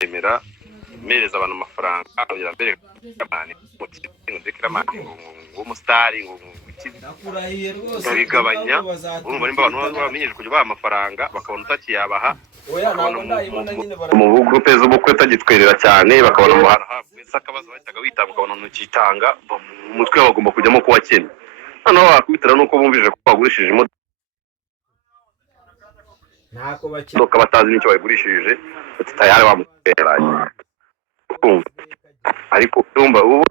emera mereza abantu amafaranga kugira mbere kamani ndekramani ngo mustari ngo nakurahiye rwose bigabanya urumva nimba abantu bamenyeje kujya ba amafaranga bakabona utakiyabaha oya ntabwo ndayibona nyine mu groupe z'ubukwe tagitwerera cyane bakabona umuhara hafi sakabazo bahitaga witaba ukabona ntukitanga umutwe bagomba kujyamo kuwa kene noneho wakubitira nuko bumvije ko bagurishije imodoka ntako bakira batazi n'icyo bayigurishije tutayare bamuteranye ariko urumva ubu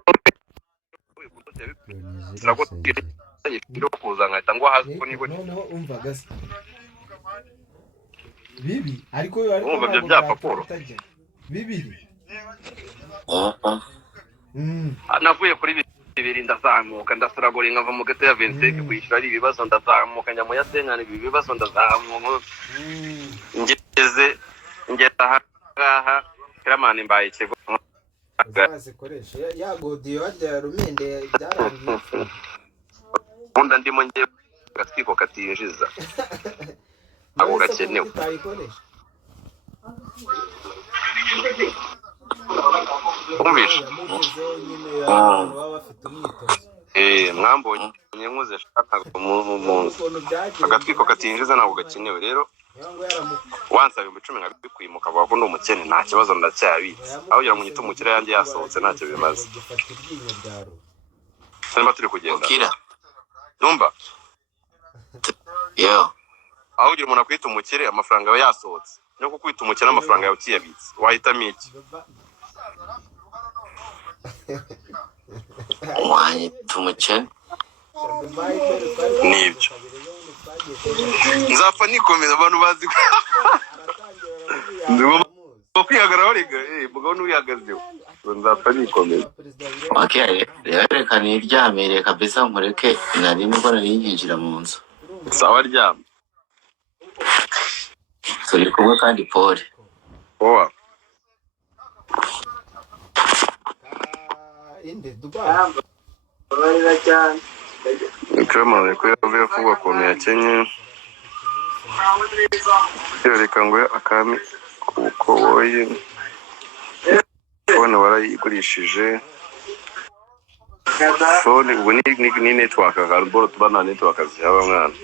kuza nkahita ngo hazi ko nibo noneho umvaga se bibi ariko urumva byo byapfa koro bibiri navuye kuri bibiri ndazamuka ndasiragura nkava mu gato ya 25 kwishyura ari ibibazo ndazamuka njya mu ya senkani ibibazo ndazamuka ngeze aha kiramani mbaye ikigo azikoresha ya godiyo ya rumende byarangiye bunda ndimo ngiye gatwiko katinjiza abo gakenewe umvisha mwambonye nkuze shaka mu agatwiko katinjiza ntabwo gakenewe rero wansa 10 nkabikwimuka bavuga ngo umukene nta kibazo ndacyabitse aho kugira ngo nyite umukire yanjye yasohotse ntacyo bimaze Sema turi kugenda numva aho kugira umuntu akwita umukire amafaranga yawe yasohotse no kukwita umukene amafaranga yawe ukiyabitse wahitamo iki wahita umukene nibyo nzapfa nikomeza abantu bazi ndimo kwihagararaho rega mugabo n'uyihagazeho nzapfa nikomeza okay reka niryamire kabisa nkureke nari nibwo nari yinjira mu nzu sawa ryama turi kumwe kandi Paul owa inde Dubai barira cyane Kama ko yavuye kuvuga ko yakenye reka ngo akami kuko woye phone warayigurishije phone ubu ni network garbo tubana network zihaba mwana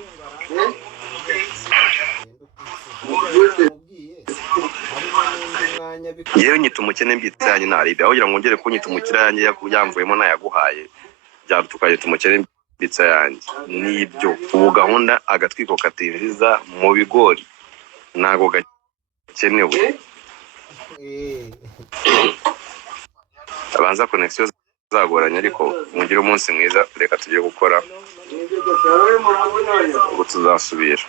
yewe nyita umukene mbitsanye naribe aho kugira ngo ngere kunyita umukira yanjye yakuyamvuyemo nayaguhaye byarutukaye tumukene bitsa yanjye nibyo ubu gahunda agatwiko katinjiza mu bigori nago gakenewe abanza connection zagoranye ariko mugire umunsi mwiza reka tujye gukora ubu tuzasubira